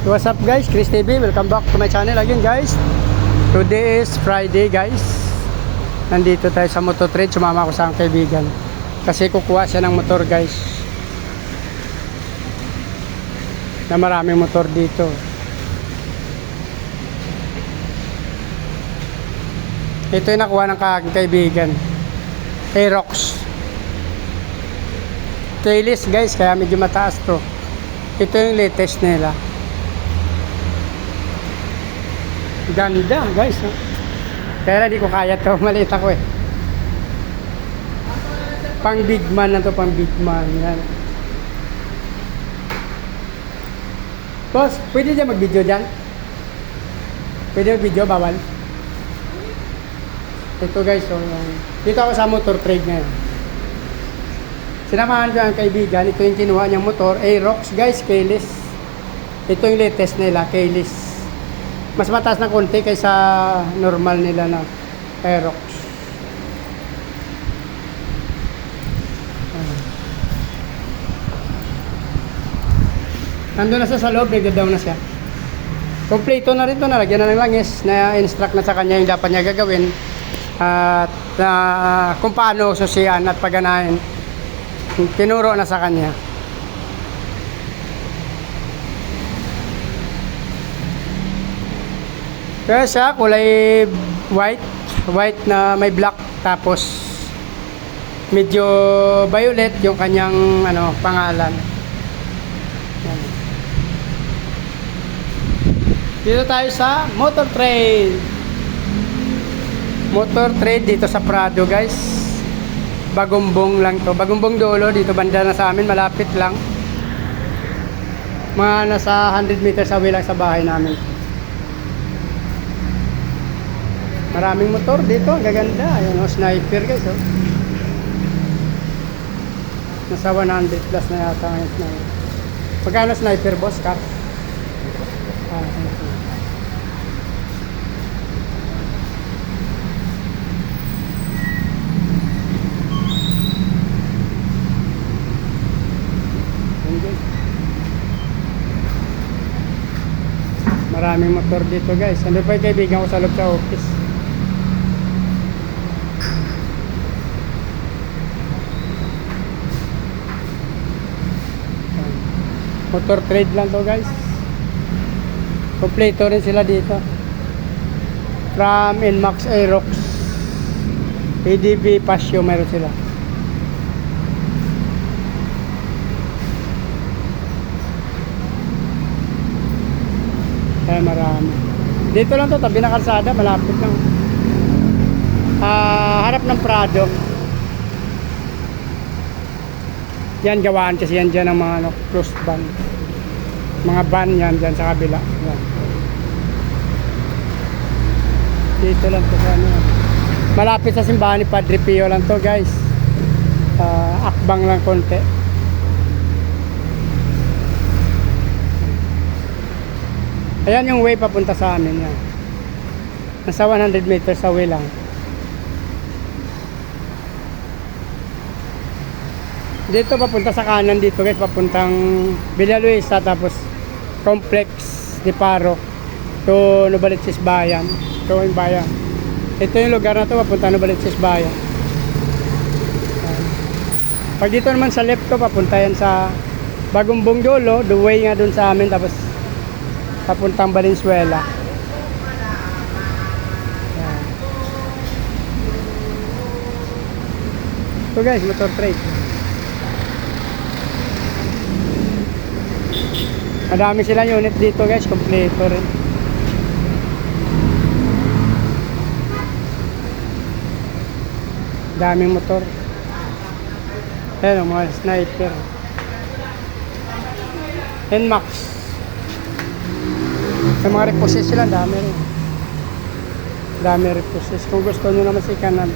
What's up guys, Chris TV, welcome back to my channel again guys. Today is Friday guys. Nandito tayo sa motor trade, sumama ko sa aking kaibigan kasi kukuha siya ng motor guys, na maraming motor dito. Ito yung nakuha ng aking kaibigan, Aerox Tailless guys, kaya medyo mataas to. Ito yung latest nila. Ganda guys, no? Kaya hindi ko kaya to, maliit ako eh. Pang big man na to, pang big man. Yan. Boss, pwede dyan mag-video dyan? Pwede mag-video, bawal? Ito guys, so, dito ako sa motor trade ngayon. Sinamahan ko ang kaibigan, ito yung kinuha niyang motor, Aerox guys, keyless. Ito yung latest nila, keyless. Mas mataas na konti kaysa normal nila na Aerox. Nandun na siya sa loob, nagda-down na siya. Kompleto na rin ito, nalagyan na ng langis, na-instruct na sa kanya yung dapat niya gagawin. At kung paano susian at paganahin, tinuro na sa kanya. Kaya siya kulay white na may black, tapos medyo violet yung kanyang pangalan. Yan. Dito tayo sa motor trade. Motor trade dito sa Prado guys. Bagumbong lang to. Bagumbong Dolo, dito banda na sa amin, malapit lang. Mga nasa 100 meters away lang sa bahay namin. Maraming motor dito, gaganda. Ayan o, sniper guys o. Nasa 100 plus na yata ngayon sniper. Pagkano sniper boss, car? Maraming motor dito guys. Ano pa yung kaibigan ko sa loob sa office? Motor trade lang to guys. Kompleto rin sila dito. From Inmax Aerox, ADB Pasio, meron sila. Kaya marami. Dito lang to, tabi na kalsada, malapit lang. Harap ng Prado. Yan, gawaan kasi yan dyan ng mga closed van. Mga van yan dyan sa kabila. Yan. Dito lang to sa malapit sa simbahan ni Padre Pio lang to guys. Akbang lang konti. Ayan yung way papunta sa amin yan. Nasa 100 meters away lang. Dito papunta sa kanan dito guys, papuntang Villa Luisa, tapos Complex de Paro to Novaliches Bayan. Ito yung bayan. Ito yung lugar na to, papunta Novaliches Bayan. Pag dito naman sa left ko, papunta yan sa Bagumbong Dolo, the way nga dun sa amin, tapos papuntang Valenzuela. Ito guys, motor trade. Madami silang unit dito guys, kompleto rin. Daming motor. Ayan o, mga sniper. Nmax. Sa mga reposis sila, dami rin. Dami reposis. Kung gusto nyo naman si kanan,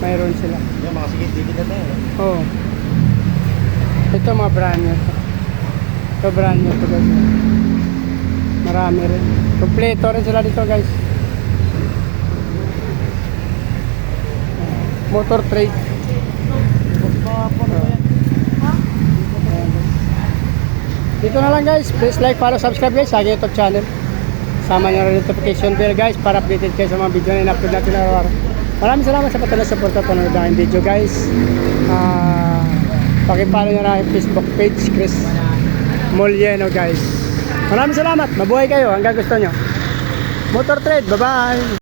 mayroon sila. Yung mga sigit-sigit na tayo. Oo. Ito mga brand nyo. Ito brand nyo ito guys. Marami rin. Kompleto rin sila dito guys. Motor trade. dito na lang guys. Please like, follow, subscribe guys sa aking YouTube channel. Sama nyo rin notification bell guys para updated kayo sa mga video na in-upload natin araw-araw. Maraming salamat sa patuloy support at panonood ng aking video guys. Pakipollow nyo na aking Facebook page, Chris Molyeno guys. Maraming salamat. Mabuhay kayo hanggang gusto nyo. Motor Trade. Bye-bye.